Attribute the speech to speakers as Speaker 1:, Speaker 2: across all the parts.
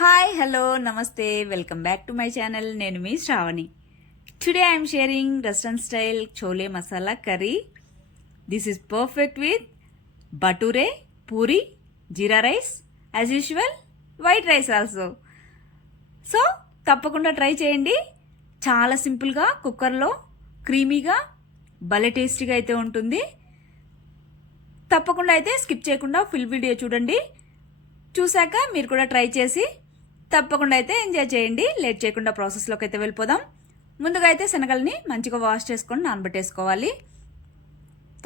Speaker 1: Hi hello నమస్తే welcome back to my channel నేను మీ Shravani. Today I'm sharing restaurant style chole masala curry this is perfect with బటూరే puri jeera rice as usual white rice also so తప్పకుండా try చేయండి. చాలా సింపుల్గా కుక్కర్లో క్రీమీగా భలే టేస్టీగా అయితే ఉంటుంది. తప్పకుండా అయితే స్కిప్ చేయకుండా ఫుల్ వీడియో చూడండి. చూశాక మీరు కూడా ట్రై చేసి తప్పకుండా అయితే ఎంజాయ్ చేయండి. లేట్ చేయకుండా ప్రాసెస్లోకి అయితే వెళ్ళిపోదాం. ముందుగా అయితే శనగల్ని మంచిగా వాష్ చేసుకొని నానబెట్టేసుకోవాలి.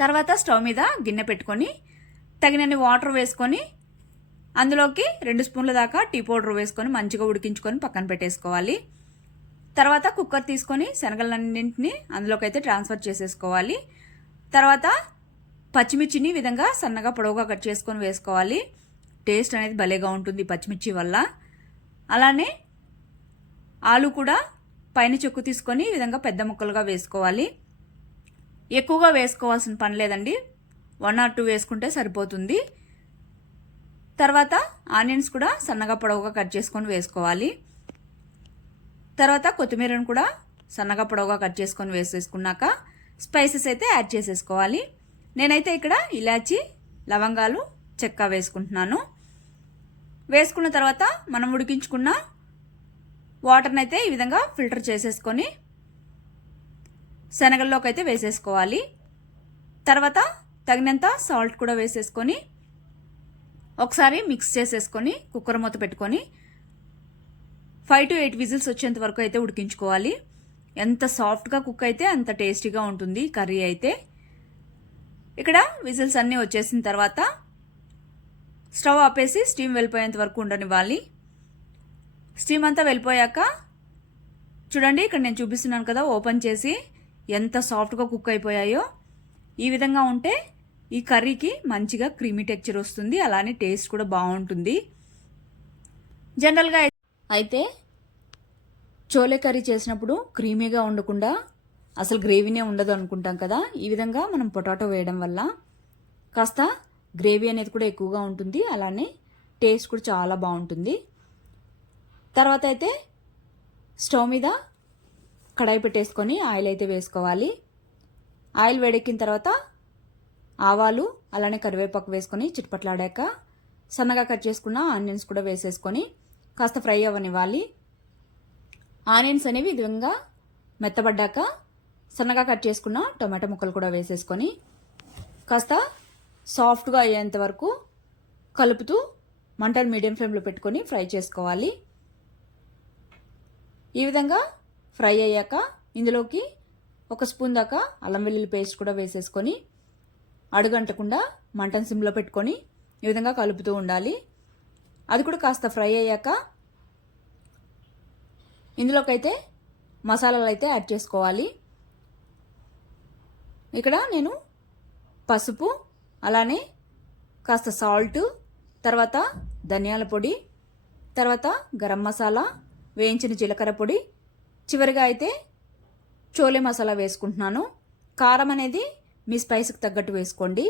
Speaker 1: తర్వాత స్టవ్ మీద గిన్నె పెట్టుకొని తగినన్ని వాటర్ వేసుకొని అందులోకి రెండు స్పూన్ల దాకా టీ పౌడర్ వేసుకొని మంచిగా ఉడికించుకొని పక్కన పెట్టేసుకోవాలి. తర్వాత కుక్కర్ తీసుకొని శనగలన్నింటిని అందులోకైతే ట్రాన్స్ఫర్ చేసేసుకోవాలి. తర్వాత పచ్చిమిర్చిని విధంగా సన్నగా పొడవుగా కట్ చేసుకొని వేసుకోవాలి. టేస్ట్ అనేది భలేగా ఉంటుంది పచ్చిమిర్చి వల్ల. అలానే ఆలు కూడా పైన చెక్కు తీసుకొని ఈ విధంగా పెద్ద ముక్కలుగా వేసుకోవాలి. ఎక్కువగా వేసుకోవాల్సిన పని లేదండి. వన్ ఆర్ టూ వేసుకుంటే సరిపోతుంది. తర్వాత ఆనియన్స్ కూడా సన్నగా పొడవుగా కట్ చేసుకొని వేసుకోవాలి. తర్వాత కొత్తిమీరను కూడా సన్నగా పొడవుగా కట్ చేసుకొని వేసేసుకున్నాక స్పైసెస్ అయితే యాడ్ చేసేసుకోవాలి. నేనైతే ఇక్కడ ఇలాచి లవంగాలు చెక్క వేసుకుంటున్నాను. వేసుకున్న తర్వాత మనం ఉడికించుకున్న వాటర్ని అయితే ఈ విధంగా ఫిల్టర్ చేసేసుకొని శనగల్లోకి అయితే వేసేసుకోవాలి. తర్వాత తగినంత సాల్ట్ కూడా వేసేసుకొని ఒకసారి మిక్స్ చేసేసుకొని కుక్కర్ మూత పెట్టుకొని ఫైవ్ టు ఎయిట్ విజిల్స్ వచ్చేంత వరకు అయితే ఉడికించుకోవాలి. ఎంత సాఫ్ట్గా కుక్ అయితే అంత టేస్టీగా ఉంటుంది కర్రీ అయితే. ఇక్కడ విజిల్స్ అన్నీ వచ్చేసిన తర్వాత స్టవ్ ఆపేసి స్టీమ్ వెళ్ళిపోయేంత వరకు ఉండనివ్వాలి. స్టీమ్ అంతా వెళ్ళిపోయాక చూడండి ఇక్కడ నేను చూపిస్తున్నాను కదా ఓపెన్ చేసి ఎంత సాఫ్ట్గా కుక్ అయిపోయాయో. ఈ విధంగా ఉంటే ఈ కర్రీకి మంచిగా క్రీమీ టెక్చర్ వస్తుంది అలానే టేస్ట్ కూడా బాగుంటుంది. జనరల్గా అయితే చోలే కర్రీ చేసినప్పుడు క్రీమీగా ఉండకుండా అసలు గ్రేవీనే ఉండదు అనుకుంటాం కదా. ఈ విధంగా మనం పొటాటో వేయడం వల్ల కాస్త గ్రేవీ అనేది కూడా ఎక్కువగా ఉంటుంది. అలానే టేస్ట్ కూడా చాలా బాగుంటుంది. తర్వాత అయితే స్టవ్ మీద కడాయి పెట్టేసుకొని ఆయిల్ అయితే వేసుకోవాలి. ఆయిల్ వేడెక్కిన తర్వాత ఆవాలు అలానే కరివేపాకు వేసుకొని చిట్పట్లాడాక సన్నగా కట్ చేసుకున్న ఆనియన్స్ కూడా వేసేసుకొని కాస్త ఫ్రై అవ్వనివ్వాలి. ఆనియన్స్ అనేవి ఈ విధంగా మెత్తబడ్డాక సన్నగా కట్ చేసుకున్న టొమాటో ముక్కలు కూడా వేసేసుకొని కాస్త సాఫ్ట్గా అయ్యేంత వరకు కలుపుతూ మంటను మీడియం ఫ్లేమ్లో పెట్టుకొని ఫ్రై చేసుకోవాలి. ఈ విధంగా ఫ్రై అయ్యాక ఇందులోకి ఒక స్పూన్ దాకా అల్లం వెల్లుల్లి పేస్ట్ కూడా వేసేసుకొని అడుగంటకుండా మంటను సిమ్లో పెట్టుకొని ఈ విధంగా కలుపుతూ ఉండాలి. అది కూడా కాస్త ఫ్రై అయ్యాక ఇందులోకైతే మసాలాలు అయితే యాడ్ చేసుకోవాలి. ఇక్కడ నేను పసుపు అలానే కాస్త సాల్ట్ తర్వాత ధనియాల పొడి తర్వాత గరం మసాలా వేయించిన జీలకర్ర పొడి. చివరిగా అయితే చోలే మసాలా వేసుకుంటున్నాను. కారం అనేది మీ స్పైస్కి తగ్గట్టు వేసుకోండి.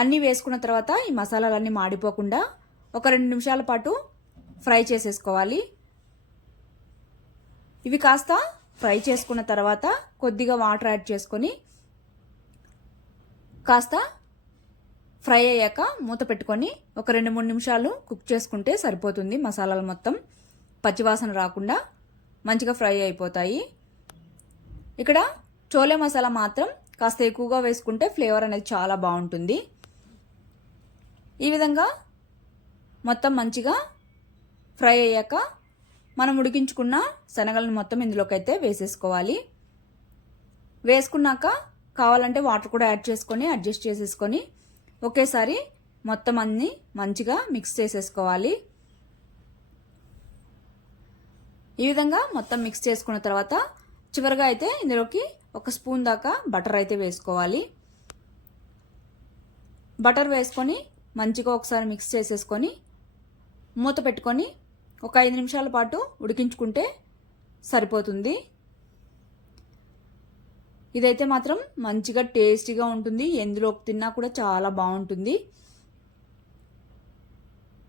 Speaker 1: అన్నీ వేసుకున్న తర్వాత ఈ మసాలాలన్నీ మాడిపోకుండా ఒక రెండు నిమిషాల పాటు ఫ్రై చేసేసుకోవాలి. ఇవి కాస్త ఫ్రై చేసుకున్న తర్వాత కొద్దిగా వాటర్ యాడ్ చేసుకొని కాస్త ఫ్రై అయ్యాక మూత పెట్టుకొని ఒక రెండు మూడు నిమిషాలు కుక్ చేసుకుంటే సరిపోతుంది మసాలాలు మొత్తం. పచ్చివాసన రాకుండా మంచిగా ఫ్రై అయిపోతాయి. ఇక్కడ చోలే మసాలా మాత్రం కాస్త ఎక్కువగా వేసుకుంటే ఫ్లేవర్ అనేది చాలా బాగుంటుంది. ఈ విధంగా మొత్తం మంచిగా ఫ్రై అయ్యాక మనం ఉడికించుకున్న శనగలను మొత్తం ఇందులోకి అయితే వేసేసుకోవాలి. వేసుకున్నాక కావాలంటే వాటర్ కూడా యాడ్ చేసుకొని అడ్జస్ట్ చేసేసుకొని ఒకేసారి మొత్తం అన్ని మంచిగా మిక్స్ చేసేసుకోవాలి. ఈ విధంగా మొత్తం మిక్స్ చేసుకున్న తర్వాత చివరిగా అయితే ఇందులోకి ఒక స్పూన్ దాకా బటర్ అయితే వేసుకోవాలి. బటర్ వేసుకొని మంచిగా ఒకసారి మిక్స్ చేసేసుకొని మూత పెట్టుకొని ఒక ఐదు నిమిషాల పాటు ఉడికించుకుంటే సరిపోతుంది. ఇదైతే మాత్రం మంచిగా టేస్టీగా ఉంటుంది. ఎందులోకి తిన్నా కూడా చాలా బాగుంటుంది.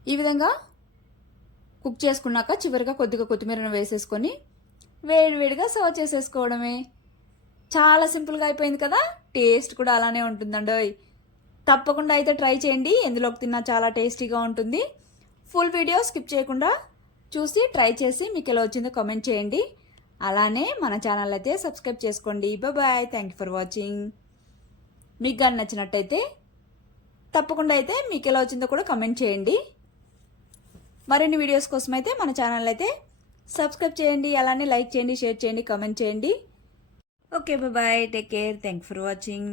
Speaker 1: ఈ విధంగా కుక్ చేసుకున్నాక చివరిగా కొద్దిగా కొత్తిమీరను వేసేసుకొని వేడివేడిగా సర్వ్ చేసేసుకోవడమే. చాలా సింపుల్గా అయిపోయింది కదా? టేస్ట్ కూడా అలానే ఉంటుందండి తప్పకుండా అయితే ట్రై చేయండి. ఎందులోకి తిన్నా చాలా టేస్టీగా ఉంటుంది. ఫుల్ వీడియో స్కిప్ చేయకుండా చూసి ట్రై చేసి మీకు ఎలా వచ్చిందో కామెంట్ చేయండి. అలానే మన ఛానల్ అయితే సబ్స్క్రైబ్ చేసుకోండి. Bye thank you for watching మీకు కానీ నచ్చినట్టయితే తప్పకుండా అయితే మీకు ఎలా వచ్చిందో కూడా కమెంట్ చేయండి. మరిన్ని వీడియోస్ కోసం అయితే మన ఛానల్ అయితే సబ్స్క్రైబ్ చేయండి. అలానే లైక్ చేయండి షేర్ చేయండి కమెంట్ చేయండి. Okay bye take care thank for watching